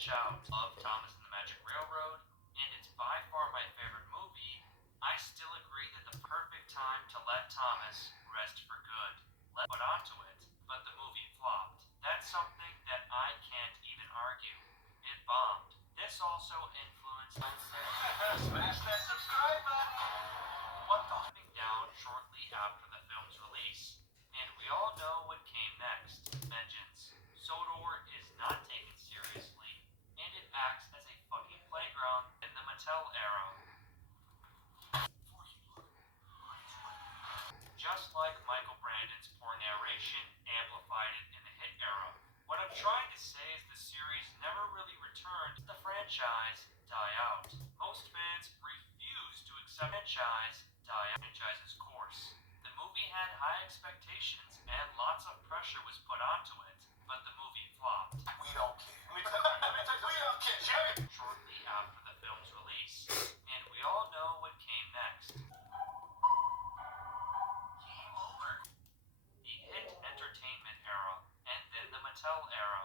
franchise. Love Thomas and the Magic Railroad, and it's by far my favorite movie. I still agree that the perfect time to let Thomas rest for good. Let's put onto it, but the movie flopped. That's something that I can't even argue. It bombed. This also influenced Smash that subscribe button. what the coming down shortly after the film's release. And we all know what came next. Vengeance. Sodor is not taken seriously, and it acts as a fucking playground in the Mattel era. Just like Michael Brandon's poor narration amplified it in the hit era. What I'm trying to say is the series never really returned. The franchise die out. Most fans refuse to accept franchise's course. The movie had high expectations and lots of pressure was put onto it, but the movie flopped. We don't care. We don't care, Jerry. Shortly after the film's release, and we all know what came next. Game over. The hit entertainment era, and then the Mattel era.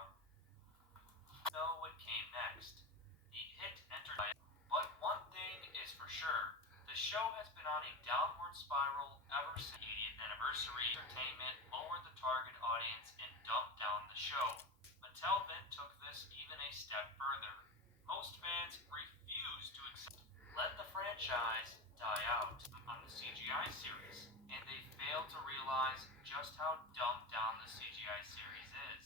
Know what came next. The hit entertainment. But one thing is for sure, the show has been on a downward spiral ever since the 80th anniversary. Entertainment lowered the target audience and dumped down the show. Mattel then took this even a step further. Most fans refuse to accept. Let the franchise die out on the CGI series, and they fail to realize just how dumbed down the CGI series is.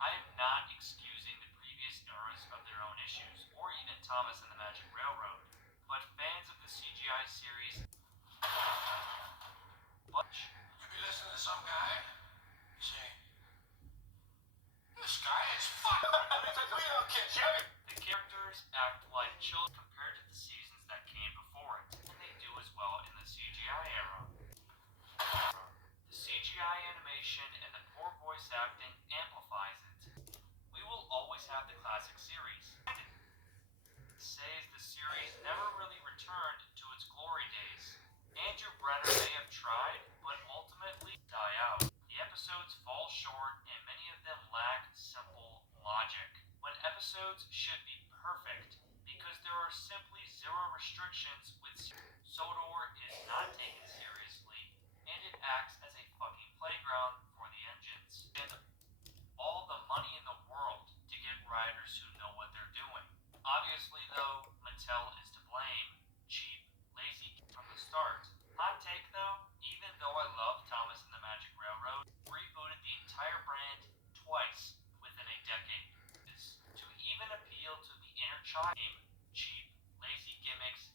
I am not excusing the previous eras of their own issues, or even Thomas and the Magic Railroad, but fans of the CGI series. You be listening to some guy, you say, this guy is fucked. We don't care, Jerry. The characters act like children compared to the seasons that came before it, and they do as well in the CGI era. The CGI animation and the poor voice acting amplifies it. We will always have the classic series. Say the series never really returned to its glory days. Andrew Brenner may have tried, but ultimately die out. The episodes fall short and many of them lack simple logic. When episodes should be perfect, because there are simply zero restrictions with Sodor is not taken seriously, and it acts as a fucking playground for the engines. And all the money in the world to get writers who know what they're doing. Obviously though, Mattel is to blame. Cheap, lazy from the start. Hot take though, even though I love Thomas and the Magic Railroad, rebooted the entire brand twice within a decade. To even appeal to the inner child. Cheap, lazy gimmicks